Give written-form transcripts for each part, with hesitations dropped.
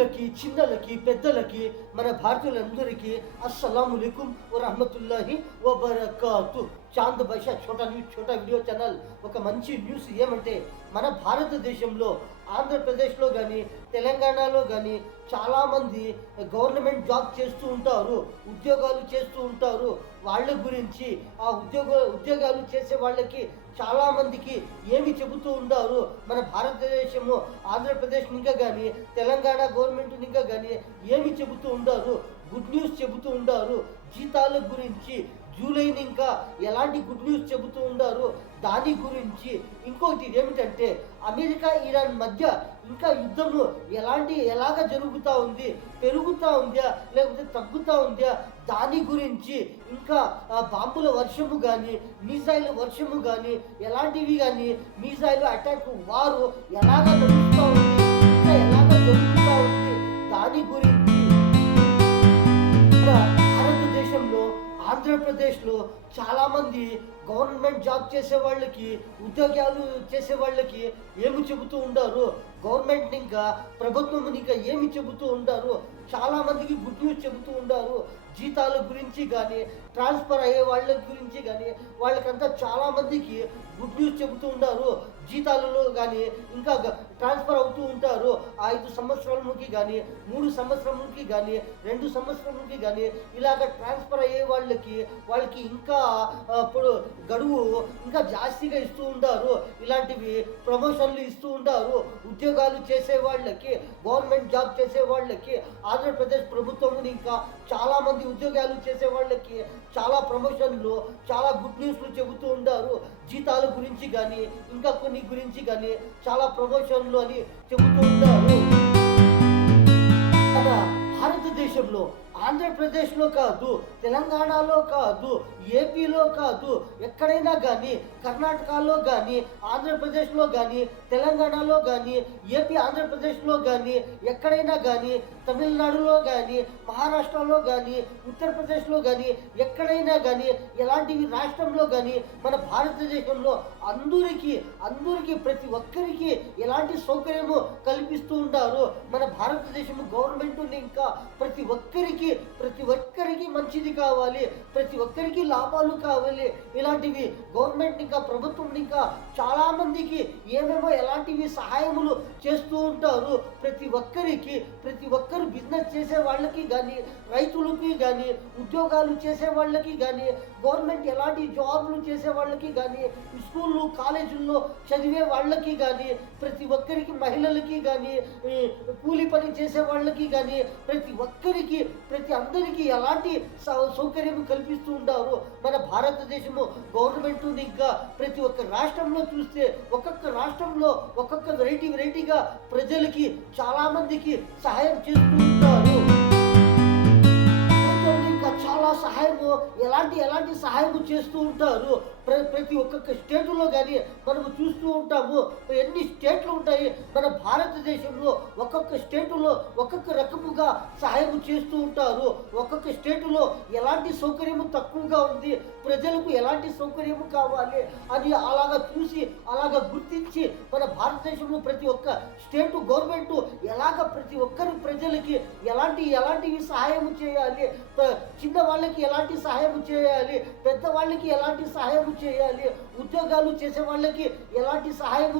యువకులకి, చిన్నలకి, పెద్దలకి, మన భారతీయులందరికీ అస్సలాముఅలైకుం వరహమతుల్లాహి వబరకాతు. చాంద్ భాషా ఛోటా న్యూస్ ఛోటా వీడియో ఛానల్. ఒక మంచి న్యూస్ ఏమంటే, మన భారతదేశంలో ఆంధ్రప్రదేశ్లో కానీ తెలంగాణలో కానీ చాలామంది గవర్నమెంట్ జాబ్ చేస్తూ ఉంటారు, ఉద్యోగాలు చేస్తూ ఉంటారు. వాళ్ళ గురించి ఆ ఉద్యోగాలు చేసే వాళ్ళకి చాలామందికి ఏమి చెబుతూ ఉంటారు మన భారతదేశము ఆంధ్రప్రదేశ్ ఇంకా కానీ తెలంగాణ గవర్నమెంట్ ఇంకా కానీ ఏమి చెబుతూ ఉంటారు? గుడ్ న్యూస్ చెబుతూ ఉంటారు. జీతాల గురించి జూలైని ఇంకా ఎలాంటి గుడ్ న్యూస్ చెబుతూ ఉంటారు దాని గురించి. ఇంకొకటి ఏమిటంటే, అమెరికా ఇరాన్ మధ్య ఇంకా యుద్ధము ఎలాగ జరుగుతూ ఉంది, పెరుగుతూ ఉందా లేకపోతే తగ్గుతూ ఉందా దాని గురించి. ఇంకా బాంబుల వర్షము కానీ మిసైల్ వర్షము కానీ ఎలాంటివి కానీ మిసైల్ అటాక్ వారు ఎలాగ నడుస్తూ ఉంది, ఇంకా ఎలాగ జరుగుతూ ఉంది దాని గురించి. భారతదేశంలో ఆంధ్రప్రదేశ్లో చాలామంది గవర్నమెంట్ జాబ్ చేసే వాళ్ళకి, ఉద్యోగాలు చేసే వాళ్ళకి ఏమి చెబుతూ ఉంటారు, గవర్నమెంట్ ఇంకా ప్రభుత్వం ఇంకా ఏమి చెబుతూ ఉంటారు, చాలామందికి గుడ్ న్యూస్ చెబుతూ ఉంటారు. జీతాల గురించి కానీ ట్రాన్స్ఫర్ అయ్యే వాళ్ళ గురించి కానీ వాళ్ళకంతా చాలామందికి గుడ్ న్యూస్ చెబుతూ ఉంటారు. జీతాలలో కానీ ఇంకా ట్రాన్స్ఫర్ అవుతూ ఉంటారు. 5 సంవత్సరాలకి కానీ 3 సంవత్సరాలకి కానీ 2 సంవత్సరాలకి కానీ ఇలాగ ట్రాన్స్ఫర్ అయ్యే వాళ్ళకి ఇంకా ఇప్పుడు గడువు ఇంకా జాస్తిగా ఇస్తూ ఉంటారు. ఇలాంటివి ప్రమోషన్లు ఇస్తూ ఉంటారు. ఉద్యోగాలు చేసే వాళ్ళకి, గవర్నమెంట్ జాబ్ చేసే వాళ్ళకి ఆంధ్రప్రదేశ్ ప్రభుత్వం ఇంకా చాలామంది ఉద్యోగాలు చేసే వాళ్ళకి చాలా ప్రమోషన్లు, చాలా గుడ్ న్యూస్లు చెబుతూ ఉంటారు. జీతాల గురించి కానీ ఇంకా కొన్ని గురించి కానీ చాలా ప్రమోషన్లు అని చెబుతూ ఉంటారు. మన భారతదేశంలో ఆంధ్రప్రదేశ్లో కాదు, తెలంగాణలో కాదు, ఏపీలో కాదు, ఎక్కడైనా కానీ కర్ణాటకలో కానీ ఆంధ్రప్రదేశ్లో కానీ తెలంగాణలో కానీ ఏపీ ఆంధ్రప్రదేశ్లో కానీ ఎక్కడైనా కానీ తమిళనాడులో కానీ మహారాష్ట్రలో కానీ ఉత్తరప్రదేశ్లో కానీ ఎక్కడైనా కానీ ఎలాంటివి రాష్ట్రంలో కానీ మన భారతదేశంలో అందరికీ ప్రతి ఒక్కరికి ఎలాంటి సౌకర్యము కల్పిస్తూ ఉంటారు. మన భారతదేశం గవర్నమెంట్ ఇంకా ప్రతి ఒక్కరికి మంచిది కావాలి, ప్రతి ఒక్కరికి లాభాలు కావాలి. ఇలాంటివి గవర్నమెంట్ ఇంకా ప్రభుత్వం ఇంకా చాలా మందికి ఏమేమో ఎలాంటివి సహాయములు చేస్తూ ఉంటారు. ప్రతి ఒక్కరు బిజినెస్ చేసే వాళ్ళకి కానీ, రైతులకి కానీ, ఉద్యోగాలు చేసే వాళ్ళకి కానీ, గవర్నమెంట్ ఎలాంటి జాబ్లు చేసే వాళ్ళకి కానీ, స్కూళ్ళు కాలేజీల్లో చదివే వాళ్ళకి కానీ, ప్రతి ఒక్కరికి మహిళలకి కానీ, కూలి పని చేసే వాళ్ళకి కానీ ప్రతి అందరికీ ఎలాంటి సౌకర్యం కల్పిస్తూ ఉంటారు. మన భారతదేశము గవర్నమెంట్ ఇంకా ప్రతి ఒక్క రాష్ట్రంలో చూస్తే ఒక్కొక్క రాష్ట్రంలో ఒక్కొక్క వెరైటీగా ప్రజలకి చాలా మందికి సహాయం చేస్తూ ఉంటారు. ఇంకా చాలా సహాయము ఎలాంటి సహాయము చేస్తూ ఉంటారు. ప్రతి ఒక్కొక్క స్టేటులో కానీ మనము చూస్తూ ఉంటాము. ఎన్ని స్టేట్లు ఉంటాయి మన భారతదేశంలో, ఒక్కొక్క స్టేటులో ఒక్కొక్క రకముగా సహాయం చేస్తూ ఉంటారు. ఒక్కొక్క స్టేటులో ఎలాంటి సౌకర్యము తక్కువగా ఉంది, ప్రజలకు ఎలాంటి సౌకర్యము కావాలి అని అలాగా చూసి అలాగా గుర్తించి మన భారతదేశంలో ప్రతి ఒక్క స్టేటు గవర్నమెంట్ ఎలాగ ప్రతి ఒక్కరి ప్రజలకి ఎలాంటివి సహాయం చేయాలి, చిన్న వాళ్ళకి ఎలాంటి సహాయం చేయాలి, పెద్దవాళ్ళకి ఎలాంటి సహాయం చేయాలి, ఉద్యోగాలు చేసే వాళ్ళకి ఎలాంటి సహాయం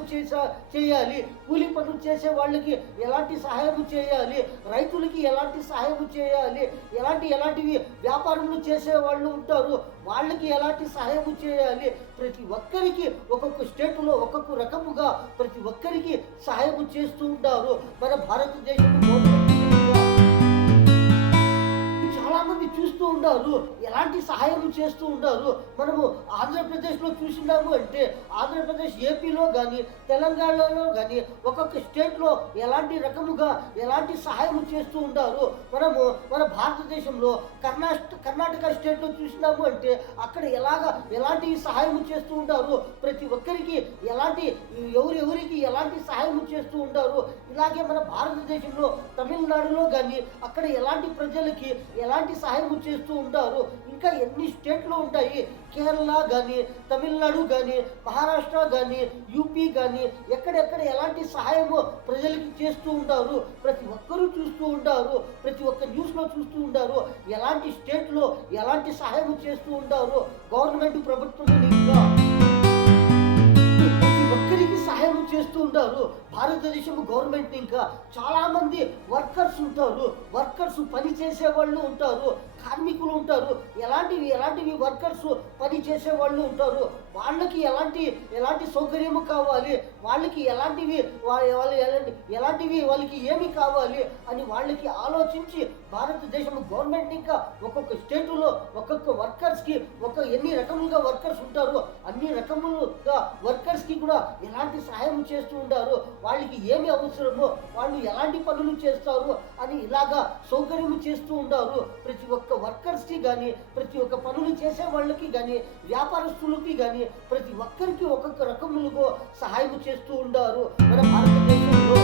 చేయాలి, కూలి పనులు చేసే వాళ్ళకి ఎలాంటి సహాయం చేయాలి, రైతులకి ఎలాంటి సహాయం చేయాలి, ఎలాంటివి వ్యాపారములు చేసే వాళ్ళు ఉంటారు వాళ్ళకి ఎలాంటి సహాయం చేయాలి. ప్రతి ఒక్కరికి ఒక్కొక్క స్టేటులో ఒక్కొక్క రకముగా ప్రతి ఒక్కరికి సహాయం చేస్తూ ఉంటారు. మన భారతదేశంలో చాలా మంది చూస్తూ ఉంటారు, ఎలాంటి సహాయం చేస్తూ ఉంటారు. మనము ఆంధ్రప్రదేశ్లో చూసినాము అంటే ఆంధ్రప్రదేశ్ ఏపీలో కానీ తెలంగాణలో కానీ ఒక్కొక్క స్టేట్లో ఎలాంటి సహాయం చేస్తూ ఉంటారు. మన భారతదేశంలో కర్ణాటక స్టేట్లో చూసినాము అంటే అక్కడ ఎలాంటి సహాయం చేస్తూ ఉంటారు. ప్రతి ఒక్కరికి ఎవరికి ఎలాంటి సహాయం చేస్తూ ఉంటారు. ఇలాగే మన భారతదేశంలో తమిళనాడులో కానీ అక్కడ ఎలాంటి ప్రజలకి ఎలాంటి సహాయం చేస్తూ చేస్తూ ఉంటారు. ఇంకా ఎన్ని స్టేట్లు ఉంటాయి, కేరళ కానీ, తమిళనాడు కానీ, మహారాష్ట్ర కానీ, యూపీ కానీ, ఎక్కడెక్కడ ఎలాంటి సహాయము ప్రజలకి చేస్తూ ఉంటారు. ప్రతి ఒక్కరూ చూస్తూ ఉంటారు, ప్రతి ఒక్క న్యూస్లో చూస్తూ ఉంటారు ఎలాంటి స్టేట్లో ఎలాంటి సహాయం చేస్తూ ఉంటారు గవర్నమెంట్ ప్రభుత్వం ఇంకా ఒక్కరికి సహాయం చేస్తూ ఉంటారు. భారతదేశం గవర్నమెంట్ ఇంకా చాలామంది వర్కర్స్ ఉంటారు, వర్కర్స్ పని చేసే వాళ్ళు ఉంటారు, కార్మికులు ఉంటారు, ఎలాంటివి వర్కర్స్ పని చేసే వాళ్ళు ఉంటారు. వాళ్ళకి ఎలాంటి సౌకర్యము కావాలి, వాళ్ళకి ఎలాంటివి వాళ్ళకి ఏమి కావాలి అని వాళ్ళకి ఆలోచించి భారతదేశం గవర్నమెంట్ ఇంకా ఒక్కొక్క స్టేటులో ఒక్కొక్క వర్కర్స్కి ఎన్ని రకములుగా వర్కర్స్ ఉంటారో అన్ని రకములుగా వర్కర్స్కి కూడా ఎలాంటి సహాయం చేస్తూ ఉంటారు, వాళ్ళకి ఏమి అవసరమో వాళ్ళు ఎలాంటి పనులు చేస్తారు అని ఇలాగా సౌకర్యం చేస్తూ ఉంటారు. ప్రతి ఒక్క వర్కర్స్కి కానీ, ప్రతి ఒక్క పనులు చేసే వాళ్ళకి కానీ, వ్యాపారస్తులకి కానీ ప్రతి ఒక్కరికి ఒక్కొక్క రకములుగా సహాయం చేస్తూ ఉంటారు మన భారతదేశంలో.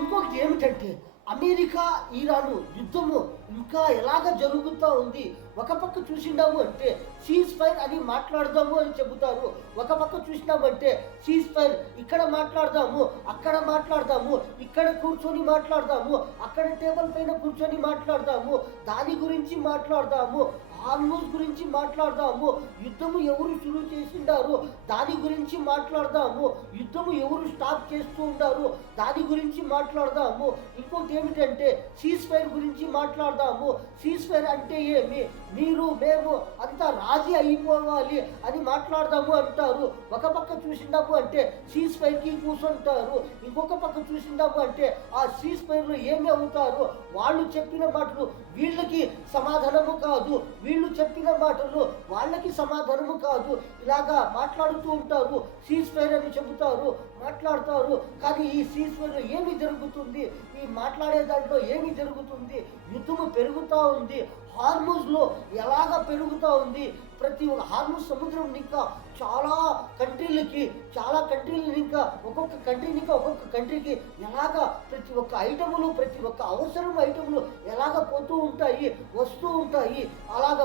ఇంకొకటి ఏమిటంటే అమెరికా ఇరాను యుద్ధము ఇంకా ఎలాగ జరుగుతూ ఉంది. ఒక పక్క చూసినాము అంటే సీజ్ ఫైర్ అని మాట్లాడదాము అని చెబుతారు, ఒక పక్క చూసినామంటే సీజ్ ఫైర్ ఇక్కడ మాట్లాడదాము, అక్కడ మాట్లాడదాము, ఇక్కడ కూర్చొని మాట్లాడదాము, అక్కడ టేబుల్ పైన కూర్చొని మాట్లాడదాము, దాని గురించి మాట్లాడదాము, హార్మోన్స్ గురించి మాట్లాడదాము, యుద్ధము ఎవరు షురూ చేసిండారు దాని గురించి మాట్లాడదాము, యుద్ధము ఎవరు స్టాప్ చేస్తూ ఉంటారు దాని గురించి మాట్లాడదాము. ఇంకోటి ఏమిటంటే సీజ్ ఫైర్ గురించి మాట్లాడదాము. సీజ్ ఫైర్ అంటే ఏమి, మీరు మేము అంతా రాజీ అయిపోవాలి అని మాట్లాడదాము అంటారు. ఒక పక్క చూసిందాము అంటే సీజ్ ఫైర్కి కూర్చుంటారు, ఇంకొక పక్క చూసిందాము అంటే ఆ సీజ్ ఫైర్లో ఏమి అవుతారు, వాళ్ళు చెప్పిన మాటలు వీళ్ళకి సమాధానము కాదు, వీళ్ళు చెప్పిన మాటలు వాళ్ళకి సమాధానము కాదు, ఇలాగా మాట్లాడుతూ ఉంటారు. సీజ్ ఫైర్ అని చెబుతారు, మాట్లాడతారు, కానీ ఈ సీజ్ ఫైర్ ఏమి జరుగుతుంది, ఈ మాట్లాడే దాంట్లో ఏమి జరుగుతుంది, యుద్ధము పెరుగుతూ ఉంది, హార్మోన్స్లో ఎలాగ పెరుగుతూ ఉంది. ప్రతి ఒక్క హార్మోన్స్ సముద్రం ఇంకా చాలా కంట్రీలు ఇంకా ఒక్కొక్క కంట్రీకి ఎలాగా ప్రతి ఒక్క ఐటములు, ప్రతి ఒక్క అవసరం ఐటములు ఎలాగ పోతూ ఉంటాయి, వస్తూ ఉంటాయి. అలాగ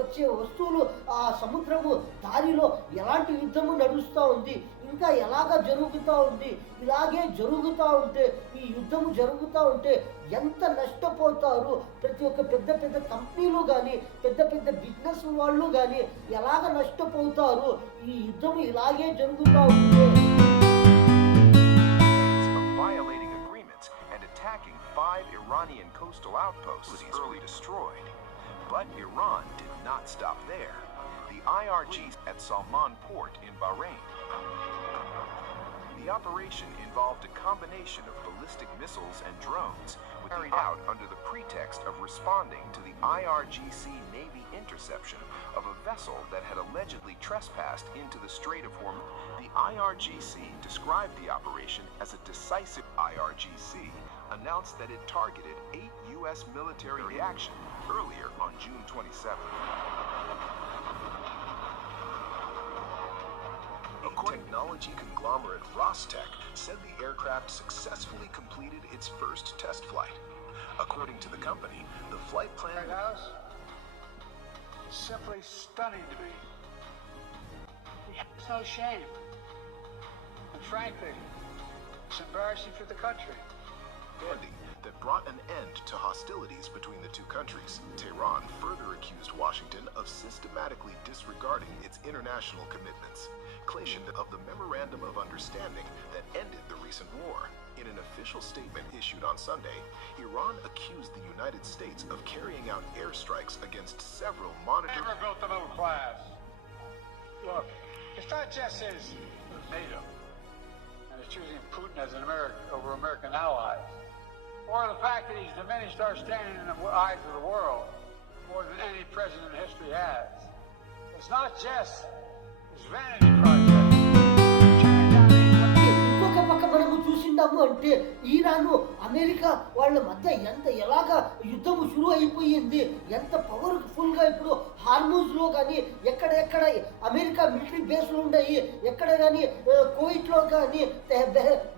వచ్చే వస్తువులు ఆ సముద్రము దారిలో ఎలాంటి యుద్ధము నడుస్తూ ఉంది, ఇంకా ఎలాగ జరుగుతూ ఉంది. ఇలాగే జరుగుతూ ఉంటే, ఈ యుద్ధము జరుగుతూ ఉంటే ఎంత నష్టపోతారు. ప్రతి ఒక్క పెద్ద కంపెనీలు కానీ, పెద్ద బిజినెస్ వాళ్ళు కానీ ఎలాగ నష్టపోతారు ఈ యుద్ధము ఇలాగే జరుగుతూ ఉంటే. Violating agreements and attacking 5 Iranian coastal outposts was easily destroyed. But Iran did not stop there. The IRGC at Salman Port in Bahrain. The operation involved a combination of ballistic missiles and drones, carried out under the pretext of responding to the IRGC Navy interception of a vessel that had allegedly trespassed into the Strait of Hormuz. The IRGC described the operation as a decisive. IRGC announced that it targeted 8 U.S. military reaction earlier on June 27. Technology conglomerate Rostec said the aircraft successfully completed its first test flight. According to the company, the flight plan... White House, simply stunning to me. He has no shame. And frankly, it's embarrassing for the country. That brought an end to hostilities between the two countries. Tehran further accused Washington of systematically disregarding its international commitments, claiming of the Memorandum of Understanding that ended the recent war. In an official statement issued on Sunday, Iran accused the United States of carrying out airstrikes against several monitored... Never built the middle class. Look, it's not just his NATO, and it's choosing Putin as an over American allies, or the fact that he's diminished our standing in the eyes of the world more than any president in history has. It's not just his vanity project. ఇంకొక పక్క మనము చూసిందాము Iran అంటే Iran America వాళ్ళ మధ్య ఎలాగా యుద్ధము షురు అయిపోయింది, ఎంత పవర్ఫుల్గా ఇప్పుడు హార్మూజ్లో కానీ ఎక్కడెక్కడ అమెరికా మిలిటరీ బేస్లు ఉన్నాయి, ఎక్కడ కానీ కువైట్లో కానీ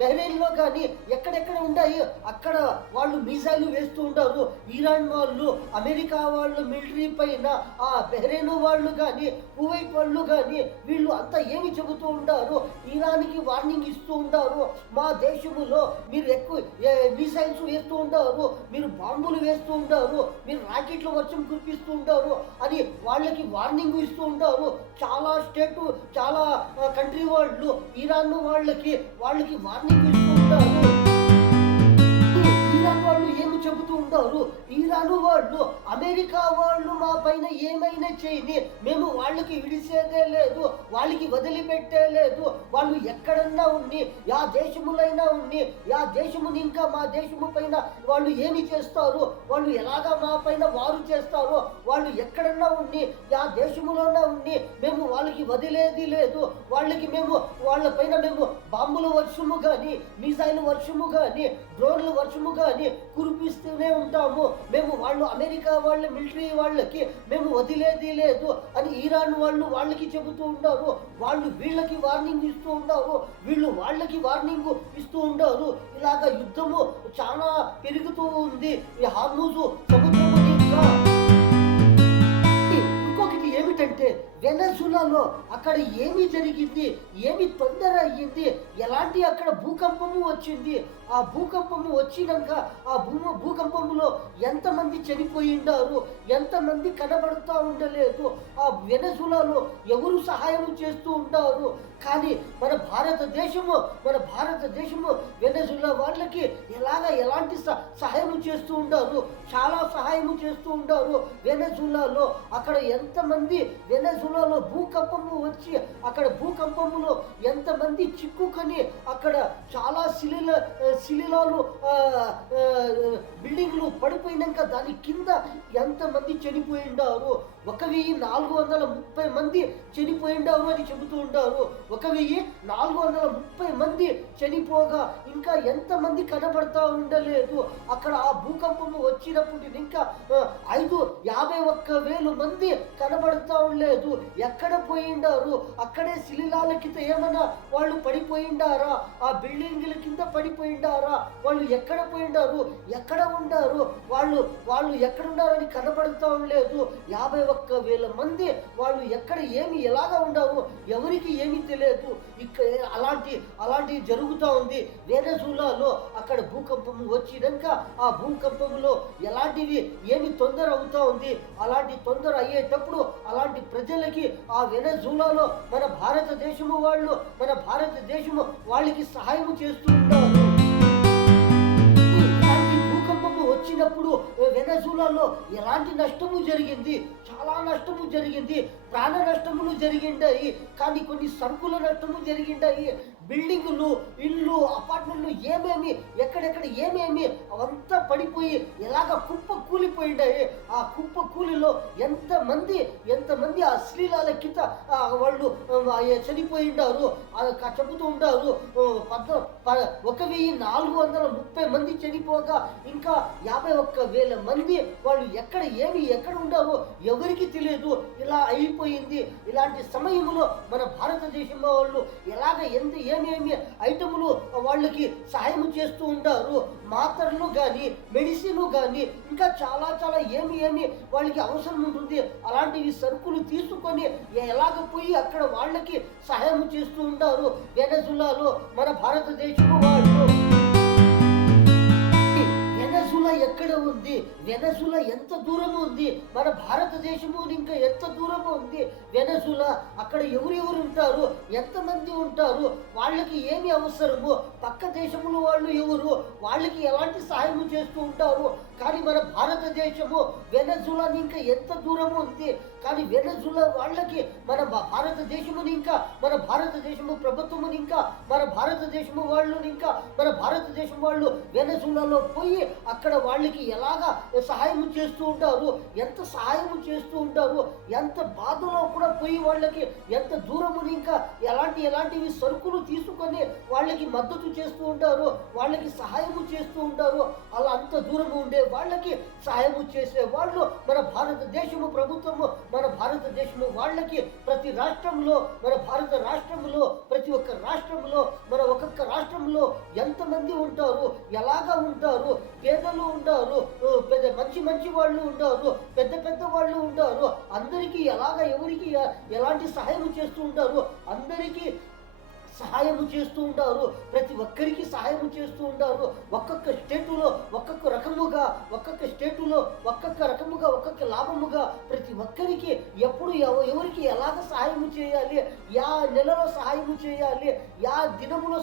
బహ్రెయిన్లో కానీ ఎక్కడెక్కడ ఉన్నాయి అక్కడ వాళ్ళు మిసైలు వేస్తూ ఉంటారు. ఇరాన్ వాళ్ళు అమెరికా వాళ్ళు మిలిటరీ పైన ఆ బహ్రెయిన్ వాళ్ళు కానీ కువైట్ వాళ్ళు కానీ వీళ్ళు అంతా ఏమి చెబుతూ ఉంటారు, ఇరాన్కి వార్నింగ్ ఇస్తూ ఉంటారు, మా దేశంలో మీరు ఎక్కువ మిసైల్స్ వేస్తూ ఉంటారు, మీరు బాంబులు వేస్తూ ఉంటారు, మీరు రాకెట్ల వర్షం కురిపిస్తూ ఉంటారు అని వాళ్ళకి వార్నింగ్ ఇస్తూ ఉంటారు. చాలా స్టేట్ చాలా కంట్రీ వాళ్ళు ఇరాన్ వాళ్ళకి వార్నింగ్ ఇస్తూ ఉంటారు. ఇరాన్ వాళ్ళు ఏమి చెబుతూ ఉంటారు, ఇరాన్ వాళ్ళు అమెరికా వాళ్ళు మా పైన ఏమైనా చేయని మేము వాళ్ళకి విడిసేదే లేదు, వాళ్ళకి వదిలిపెట్టే లేదు, వాళ్ళు ఎక్కడన్నా ఉన్ని యా దేశములైనా ఉన్ని యా దేశముని ఇంకా మా దేశము పైన వాళ్ళు ఏమి చేస్తారు, వాళ్ళు ఎలాగా మా పైన వారు చేస్తారో వాళ్ళు ఎక్కడన్నా ఉన్ని యా దేశములోనే ఉన్ని మేము వాళ్ళకి వదిలేది లేదు, వాళ్ళ పైన మేము బాంబుల వర్షము కానీ మిసైల్ వర్షము కానీ డ్రోన్ల వర్షము కానీ కురిపిస్తూనే ఉంటాము, మేము వాళ్ళు అమెరికా వాళ్ళ మిలిటరీ వాళ్ళకి మేము వదిలేది లేదు అని ఇరాన్ వాళ్ళకి చెబుతూ ఉంటారు. వాళ్ళు వీళ్ళకి వార్నింగ్ ఇస్తూ ఉంటారు, వీళ్ళు వాళ్ళకి వార్నింగ్ ఇస్తూ ఉంటారు. ఇలాగ యుద్ధము చాలా పెరుగుతూ ఉంది. ఈ హార్మూజు సముద్రము ఇంకా ఇంకొకటి ఏమిటంటే వెనజులాలో అక్కడ ఏమి జరిగింది, ఏమి తొందర అయ్యింది, ఎలాంటి అక్కడ భూకంపము వచ్చింది, ఆ భూకంపము వచ్చినాక ఆ భూకంపంలో ఎంతమంది చనిపోయిండారు, ఎంతమంది కనబడుతూ ఉండలేదు, ఆ వెనజులాలో ఎవరు సహాయం చేస్తూ ఉంటారు. కానీ మన భారతదేశము వెనజులా వాళ్ళకి ఎలాంటి సహాయం చేస్తూ ఉంటారు, చాలా సహాయం చేస్తూ ఉంటారు. వెనజులాలో అక్కడ ఎంతమంది వెనజులాలో భూకంపము వచ్చి అక్కడ భూకంపములో ఎంతమంది చిక్కుకొని అక్కడ చాలా శిథిలాలు బిల్డింగ్లు పడిపోయినాక దాని కింద ఎంతమంది చనిపోయిండారు, 1430 మంది చనిపోయిండారు అని చెబుతూ ఉంటారు. 1430 మంది చనిపోగా ఇంకా ఎంతమంది కనబడతా ఉండలేదు. అక్కడ ఆ భూకంపము వచ్చినప్పుడు ఇంకా 51,000 మంది కనబడతా ఉండలేదు. ఎక్కడ పోయిండారు, అక్కడే శిథిలాల కింద ఏమన్నా వాళ్ళు పడిపోయిండారా, ఆ బిల్డింగ్ల కింద పడిపోయిండారా, వాళ్ళు ఎక్కడ పోయిండారు, ఎక్కడ ఉండారు, వాళ్ళు ఎక్కడ ఉండారని కనబడతా ఉండలేదు. 51,000 మంది వాళ్ళు ఎక్కడ ఎలాగా ఉండారు ఎవరికి ఏమీ తెలియదు. ఇక్కడ అలాంటి జరుగుతూ ఉంది వెనజులాలో. అక్కడ భూకంపము వచ్చినాక ఆ భూకంపంలో ఎలాంటివి ఏమి తొందర అవుతా ఉంది, అలాంటి తొందర అయ్యేటప్పుడు అలాంటి ప్రజలకి ఆ వెనజులాలో మన భారతదేశము వాళ్ళకి సహాయం చేస్తూ ఉంటారు. వచ్చినప్పుడు వెనజులాలో ఎలాంటి నష్టము జరిగింది, చాలా నష్టము జరిగింది, ప్రాణ నష్టములు జరిగిండాయి, కానీ కొన్ని సరుకుల నష్టము జరిగిండాయి. బిల్డింగులు, ఇళ్ళు, అపార్ట్మెంట్లు ఎక్కడెక్కడ ఏమేమి అవంతా పడిపోయి ఎలాగ కుప్ప కూలిపోయిండాయి. ఆ కుప్ప కూలిలో ఎంతమంది ఆ శ్రీలాల కింద వాళ్ళు చనిపోయిండారు చెబుతూ ఉంటారు. 1430 మంది చనిపోగా ఇంకా 51,000 మంది వాళ్ళు ఎక్కడ ఉండారో ఎవరికి తెలియదు. ఇలా అయిపోయింది. ఇలాంటి సమయంలో మన భారతదేశం వాళ్ళు ఎలాగ ఏమేమి ఐటములు వాళ్ళకి సహాయం చేస్తూ ఉంటారు. మాత్రలు కానీ, మెడిసిన్ కానీ, ఇంకా చాలా ఏమి వాళ్ళకి అవసరం ఉంటుంది. అలాంటివి సరుకులు తీసుకొని ఎలాగ పోయి అక్కడ వాళ్ళకి సహాయం చేస్తూ ఉంటారు వెనజులాలో మన భారతదేశము వాళ్ళు. వెనజులా ఎక్కడ ఉంది, వెనజులా ఎంత దూరం ఉంది, మన భారతదేశము ఇంకా ఎంత దూరం ఉంది వెనజులా. అక్కడ ఎవరెవరు ఉంటారు, ఎంతమంది ఉంటారు, వాళ్ళకి ఏమి అవసరము, పక్క దేశముల వాళ్ళు ఎవరు, వాళ్ళకి ఎలాంటి సహాయం చేస్తూ ఉంటారు. కానీ మన భారతదేశము వెనజులా ఇంకా ఎంత దూరం ఉంది. కానీ వెనజులా వాళ్ళకి మన భారతదేశముని ఇంకా మన భారతదేశము ప్రభుత్వముని ఇంకా మన భారతదేశము వాళ్ళని ఇంకా మన భారతదేశం వాళ్ళు వెనజులాలో పోయి అక్కడ వాళ్ళకి ఎలాగా సహాయం చేస్తూ ఉంటారు, ఎంత సహాయం చేస్తూ ఉంటారు, ఎంత బాధలో కూడా పోయి వాళ్ళకి ఎంత దూరముని ఇంకా ఎలాంటివి సరుకులు తీసుకొని వాళ్ళకి మద్దతు చేస్తూ ఉంటారు, వాళ్ళకి సహాయము చేస్తూ ఉంటారు. అలా అంత దూరము ఉండే వాళ్ళకి సహాయము చేసే వాళ్ళు మన భారతదేశము ప్రభుత్వము, మన భారతదేశము వాళ్ళకి ప్రతి రాష్ట్రంలో, మన భారత రాష్ట్రంలో ప్రతి ఒక్క రాష్ట్రంలో, మన ఒక్కొక్క రాష్ట్రంలో ఎంతమంది ఉంటారు, ఎలాగా ఉంటారు, పేదలు ఉంటారు, మంచి వాళ్ళు ఉంటారు, పెద్ద వాళ్ళు ఉంటారు, అందరికీ ఎలాగా ఎవరికి ఎలాంటి సహాయం చేస్తూ ఉంటారు, అందరికీ సహాయము చేస్తూ ఉంటారు, ప్రతి ఒక్కరికి సహాయము చేస్తూ ఉంటారు. ఒక్కొక్క స్టేటులో ఒక్కొక్క రకముగా, ఒక్కొక్క లాభముగా ప్రతి ఒక్కరికి ఎప్పుడు ఎవరికి ఎలాగ సహాయము చేయాలి, యా నెలలో సహాయము చేయాలి, యా దినములో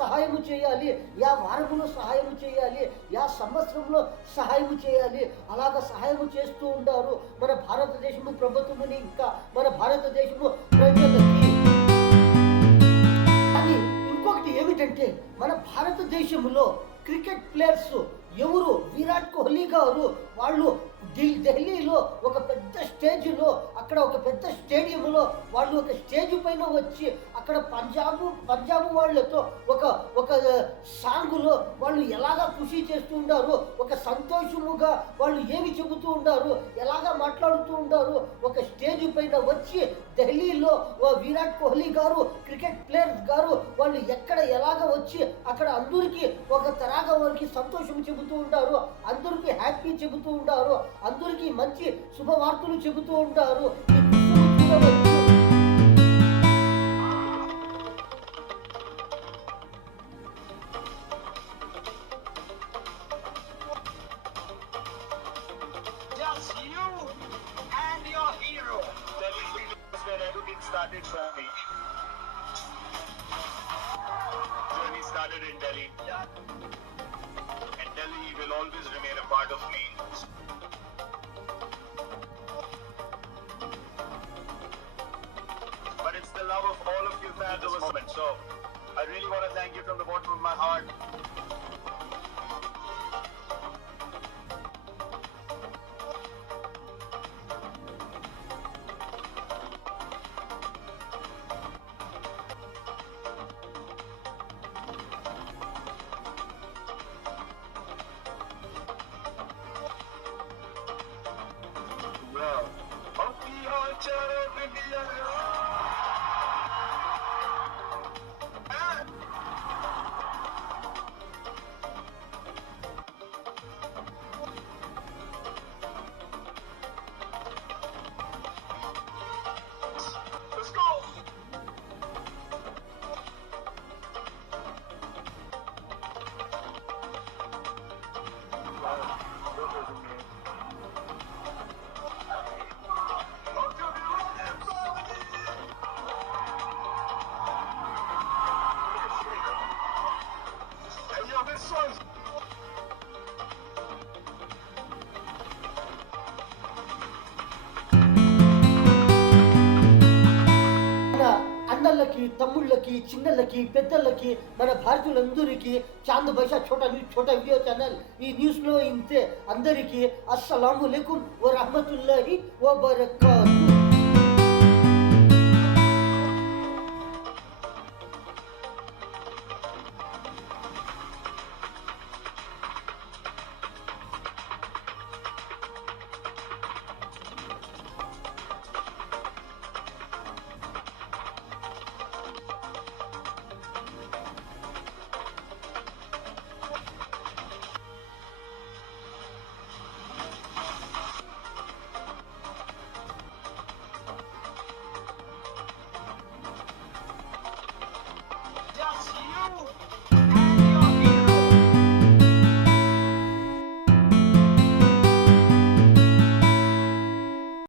సహాయము చేయాలి, యా వారములో సహాయము చేయాలి, యా సంవత్సరంలో సహాయము చేయాలి, అలాగ సహాయము చేస్తూ ఉంటారు మన భారతదేశము ప్రభుత్వముని ఇంకా మన భారతదేశము ప్రజలకి. ఇంకొకటి ఏమిటంటే మన భారతదేశంలో క్రికెట్ ప్లేయర్స్ ఎవరు, విరాట్ కోహ్లీ గారు వాళ్ళు ఢిల్లీలో ఒక పెద్ద స్టేజ్లో, అక్కడ ఒక పెద్ద స్టేడియంలో వాళ్ళు ఒక స్టేజ్ పైన వచ్చి అక్కడ పంజాబ్ వాళ్ళతో ఒక సాంగులో వాళ్ళు ఎలాగా కృషి చేస్తూ ఉంటారు, ఒక సంతోషముగా వాళ్ళు ఏమి చెబుతూ ఉంటారు, ఎలాగా మాట్లాడుతూ ఉంటారు. ఒక స్టేజ్ పైన వచ్చి ఢిల్లీలో విరాట్ కోహ్లీ గారు, క్రికెట్ ప్లేయర్స్ గారు వాళ్ళు ఎలాగ వచ్చి అక్కడ అందరికీ ఒక తరాగా వారికి సంతోషం చెబుతూ ఉంటారు, అందరికీ హ్యాపీ చెబుతూ ఉంటారు, అందరికీ మంచి శుభవార్తలు చెబుతూ ఉంటారు. Started for me. Journey started in Delhi, and Delhi will always remain a part of me. But it's the love of all of you fans of this moment. So I really want to thank you from the bottom of my heart. Let's go! Hey, yo, this song's అన్నలకి, తమ్ముళ్ళకి, చిన్నలకి, పెద్దలకి, మన భారతీయులందరికీ Chand బైషా Chota video channel ఈ న్యూస్లో ఇంతే. అందరికీ అస్సలాము అలైకుం వ రహమతుల్లాహి వ బరకాతుహు.